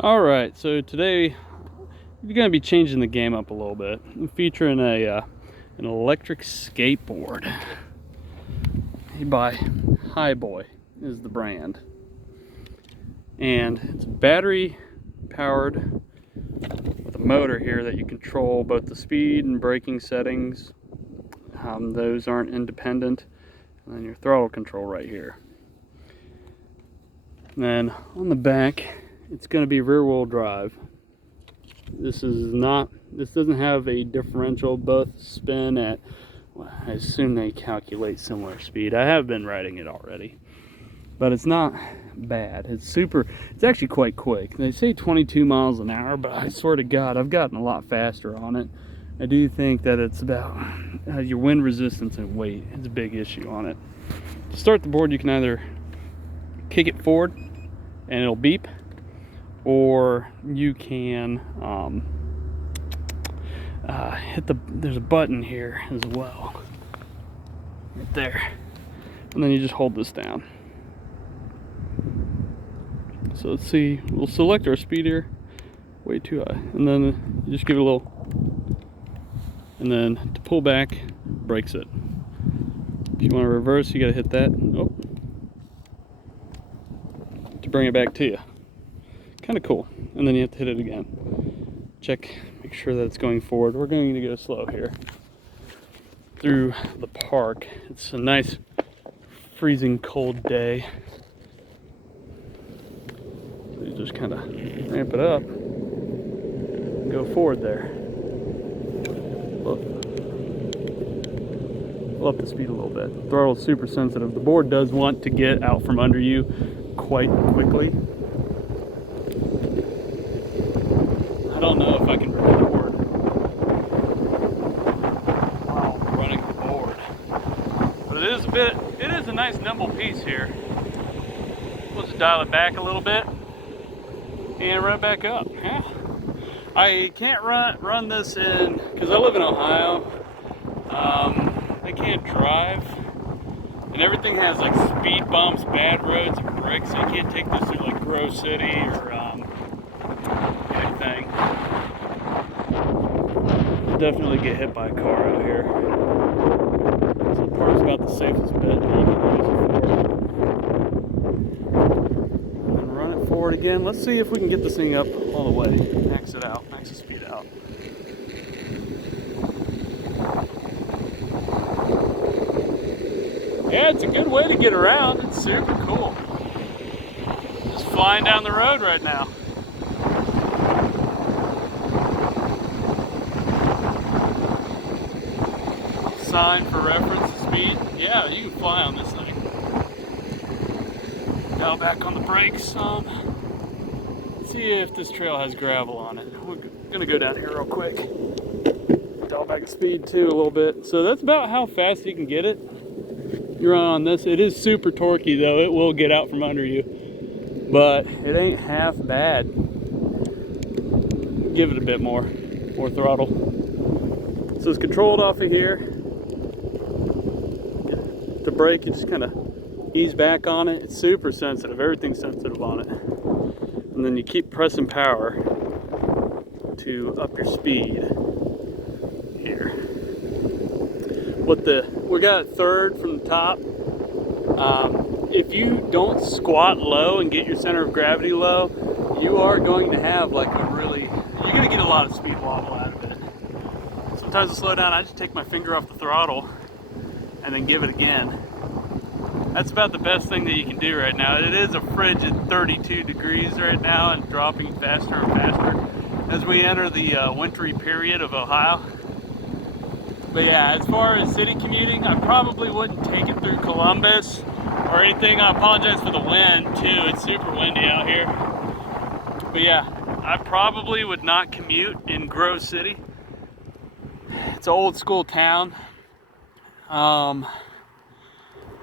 All right, so today we're going to be changing the game up a little bit. I'm featuring an electric skateboard. By Hiboy is the brand, and it's battery powered with a motor here that you control both the speed and braking settings. Those aren't independent, and then your throttle control right here. And then on the back, it's going to be rear wheel drive. This doesn't have a differential. Both spin at, well, I assume they calculate similar speed. I have been riding it already, but it's not bad. It's actually quite quick. They say 22 miles an hour, but I swear to God, I've gotten a lot faster on it. I do think that it's about your wind resistance and weight is a big issue on it. To start the board, you can either kick it forward and it'll beep, or you can there's a button here as well, right there, and then you just hold this down. So let's see, we'll select our speed here, way too high, and then you just give it a little, and then to pull back, brakes it. If you want to reverse, you got to hit that, to bring it back to you. Kind of cool. And then you have to hit it again. Check, make sure that it's going forward. We're going to go slow here through the park. It's a nice freezing cold day. So you just kind of ramp it up and go forward there. We'll up the speed a little bit. The throttle's super sensitive. The board does want to get out from under you quite quickly. I don't know if I can record while running the board, but it is a nice nimble piece here. We'll just dial it back a little bit and run it back up. Yeah. I can't run this in, because I live in Ohio. I can't drive, and everything has like speed bumps, bad roads, and bricks, so you can't take this through like Grove City or anything. Definitely get hit by a car out here. So the park's about the safest bit that you can use it for. And then run it forward again. Let's see if we can get this thing up all the way. Max it out, max the speed out. Yeah, it's a good way to get around. It's super cool. Just flying down the road right now. Sign for reference speed. Yeah, you can fly on this thing. Dial back on the brakes some. See if this trail has gravel on it. We're gonna go down here real quick. Dial back the speed too a little bit. So that's about how fast you can get it. You run on this. It is super torquey though. It will get out from under you, but it ain't half bad. Give it a bit more throttle. So it's controlled off of here. The brake, you just kind of ease back on it. It's super sensitive. Everything's sensitive on it. And then you keep pressing power to up your speed here. We got third from the top. If you don't squat low and get your center of gravity low, you are going to have like you're going to get a lot of speed wobble out of it. Sometimes to slow down, I just take my finger off the throttle and then give it again. That's about the best thing that you can do right now. It is a frigid 32 degrees right now and dropping faster and faster as we enter the wintry period of Ohio. But yeah, as far as city commuting, I probably wouldn't take it through Columbus or anything. I apologize for the wind too. It's super windy out here. But yeah, I probably would not commute in Grove City. It's an old school town.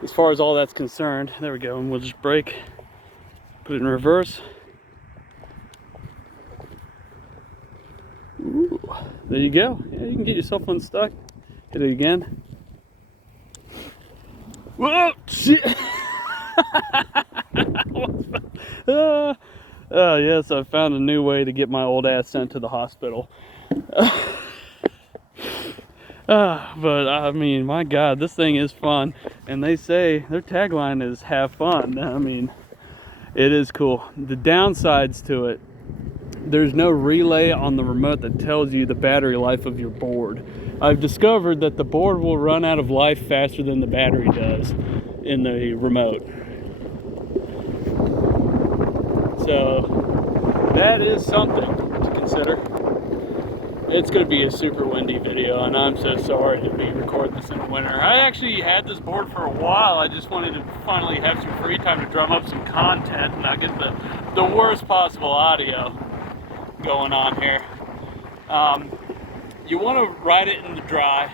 As far as all that's concerned, there we go, and we'll just brake, put it in reverse. Ooh, there you go. Yeah, you can get yourself unstuck. Hit it again. Whoa, shit! Oh yes, I found a new way to get my old ass sent to the hospital. But I mean, my God, this thing is fun. And they say, their tagline is have fun. I mean, it is cool. The downsides to it, there's no relay on the remote that tells you the battery life of your board. I've discovered that the board will run out of life faster than the battery does in the remote. So that is something to consider. It's going to be a super windy video, and I'm so sorry to be recording this in the winter. I actually had this board for a while. I just wanted to finally have some free time to drum up some content and not get the worst possible audio going on here. You want to ride it in the dry.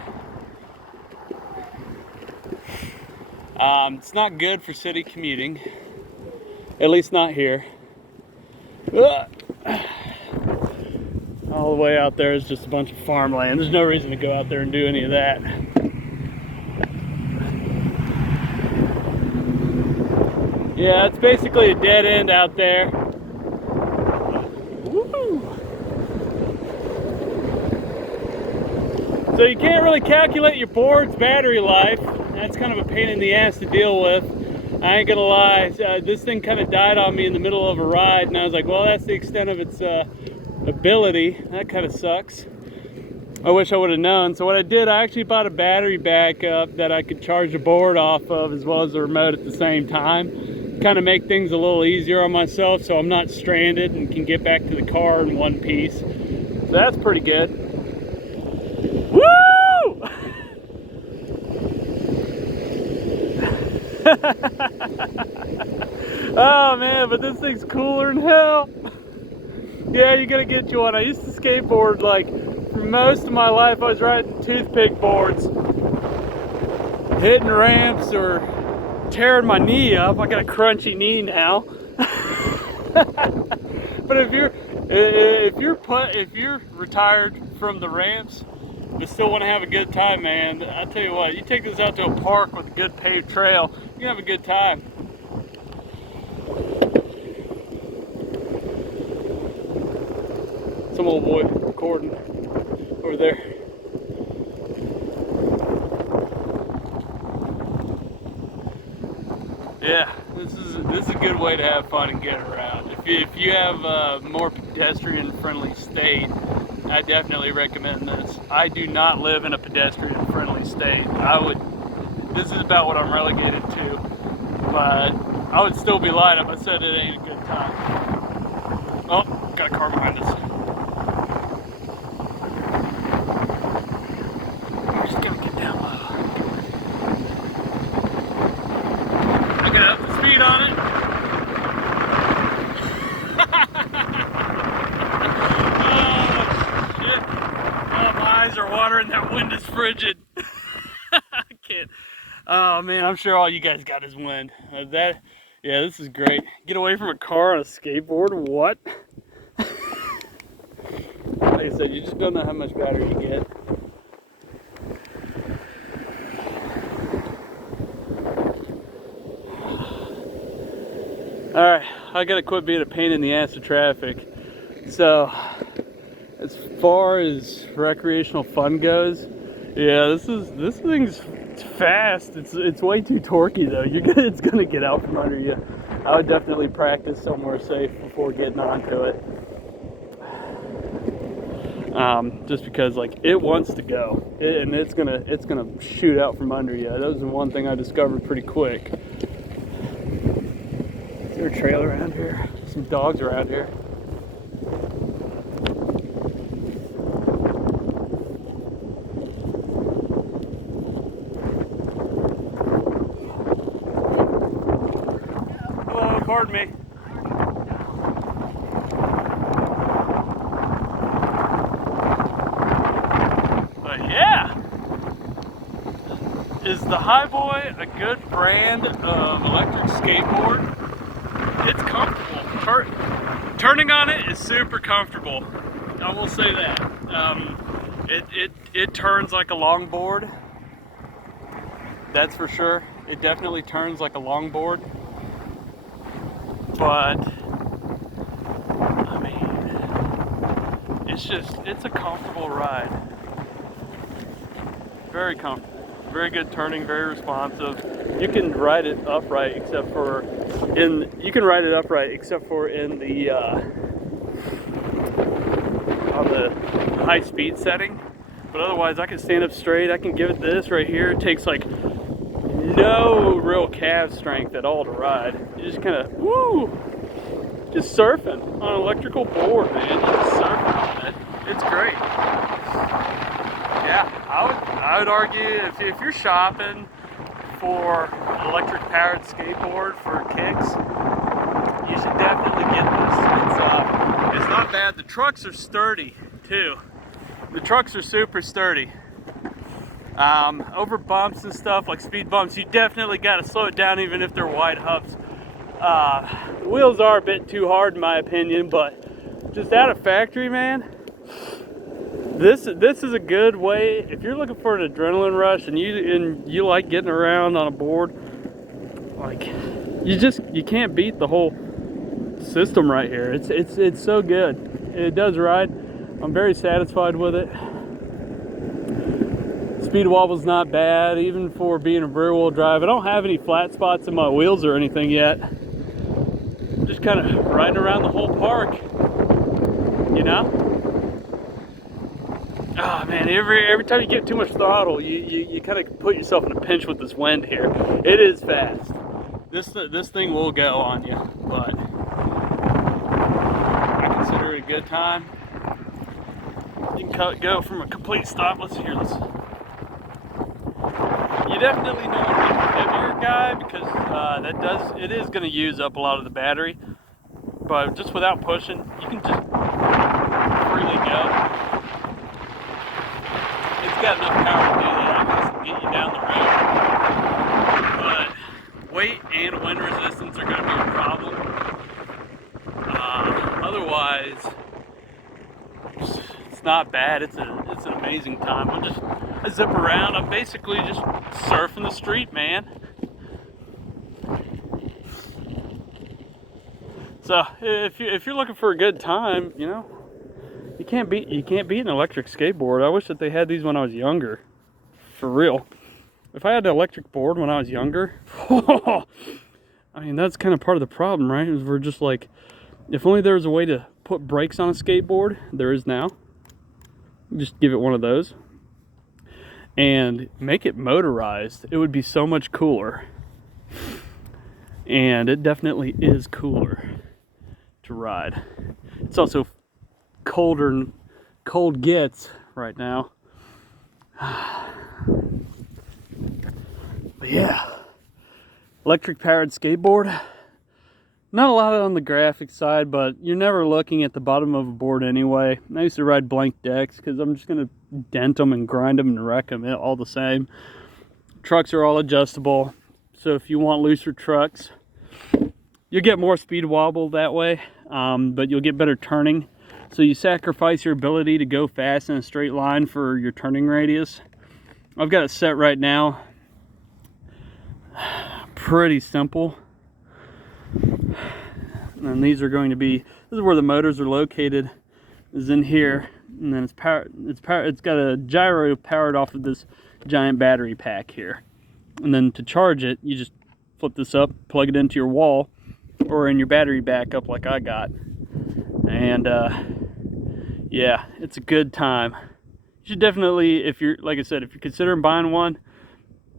It's not good for city commuting, at least not here. All the way out there is just a bunch of farmland. There's no reason to go out there and do any of that. Yeah, it's basically a dead end out there. Woo! So you can't really calculate your board's battery life. That's kind of a pain in the ass to deal with. I ain't gonna lie, this thing kind of died on me in the middle of a ride, and I was like, well, that's the extent of its ability. That kind of sucks. I wish I would have known. So what I did, I actually bought a battery backup that I could charge the board off of as well as the remote at the same time. Kind of make things a little easier on myself so I'm not stranded and can get back to the car in one piece. So that's pretty good. Woo! Oh man, but this thing's cooler than hell. Yeah, you gotta get you one. I used to skateboard like for most of my life. I was riding toothpick boards, hitting ramps or tearing my knee up. I got a crunchy knee now. But if you're retired from the ramps but still want to have a good time, man, I tell you what, you take this out to a park with a good paved trail, you can have a good time. Some old boy recording over there. Yeah, this is a good way to have fun and get around. If you have a more pedestrian-friendly state, I definitely recommend this. I do not live in a pedestrian-friendly state. This is about what I'm relegated to, but I would still be lying if I said it ain't a good time. Oh, got a car behind us. We're just gonna get down low. I got up the speed on it. Oh shit! Oh, my eyes are watering. That wind is frigid. I can't. Oh man, I'm sure all you guys got is wind. Yeah, this is great. Get away from a car on a skateboard. What? Like I said, you just don't know how much battery you get. Alright, I gotta quit being a pain in the ass of traffic. So, as far as recreational fun goes, yeah, this thing's fast. It's way too torquey though. It's gonna get out from under you. I would definitely practice somewhere safe before getting onto it. Just because like it wants to go, and it's gonna shoot out from under you. That was the one thing I discovered pretty quick. Is there a trail around here? Some dogs around here. Hello, pardon me. Yeah, is the Hiboy a good brand of electric skateboard? It's comfortable. Turning on it is super comfortable. I will say that. It turns like a longboard. That's for sure. It definitely turns like a longboard. But it's a comfortable ride. Very comfortable. Very good turning, very responsive. You can ride it upright except for in the on the high speed setting. But otherwise I can stand up straight. I can give it this right here. It takes like no real calf strength at all to ride. You just kind of, woo, just surfing on an electrical board, man. You just surfing on it. It's great. Yeah, I would argue if you're shopping for an electric powered skateboard for kicks, you should definitely get this. It's not bad. The trucks are sturdy too. The trucks are super sturdy. Over bumps and stuff like speed bumps, you definitely got to slow it down even if they're wide hubs. The wheels are a bit too hard in my opinion, but just out of factory, man, this is a good way if you're looking for an adrenaline rush and you like getting around on a board. Like you can't beat the whole system right here. It's so good. It does ride. I'm very satisfied with it. Speed wobble's not bad, even for being a rear wheel drive. I don't have any flat spots in my wheels or anything yet. I'm just kind of riding around the whole park, you know? Oh man, every time you get too much throttle, you kind of put yourself in a pinch with this wind here. It is fast. This thing will go on you, but I consider it a good time. You can go from a complete stop. Let's hear this. You definitely know a heavier guy because it is going to use up a lot of the battery. But just without pushing, you can just freely go. It's got enough power to do that. It can get you down the road. But weight and wind resistance are going to be a problem. Otherwise, it's not bad. It's an amazing time. I zip around. I'm basically just surfing the street, man. So if you're looking for a good time, you know, you can't beat an electric skateboard. I wish that they had these when I was younger, for real. If I had an electric board when I was younger, I mean that's kind of part of the problem, right? Is we're just like, if only there was a way to put brakes on a skateboard. There is now. Just give it one of those and make it motorized. It would be so much cooler. And it definitely is cooler to ride. It's also colder than cold gets right now. But yeah, electric powered skateboard. Not a lot on the graphic side, but you're never looking at the bottom of a board anyway. I used to ride blank decks because I'm just going to dent them and grind them and wreck them all the same. Trucks are all adjustable, so if you want looser trucks, you'll get more speed wobble that way, but you'll get better turning. So you sacrifice your ability to go fast in a straight line for your turning radius. I've got it set right now. Pretty simple. And these are going to be, this is where the motors are located, is in here, and then it's got a gyro powered off of this giant battery pack here. And then to charge it, you just flip this up, plug it into your wall or in your battery backup like I got. And yeah, it's a good time. You should definitely, if you're, like I said, if you're considering buying one,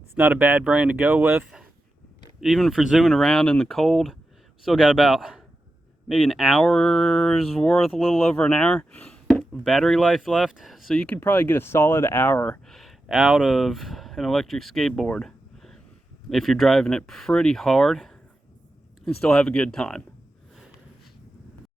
it's not a bad brand to go with. Even for zooming around in the cold. Still got about maybe an hour's worth, a little over an hour of battery life left. So you could probably get a solid hour out of an electric skateboard if you're driving it pretty hard and still have a good time.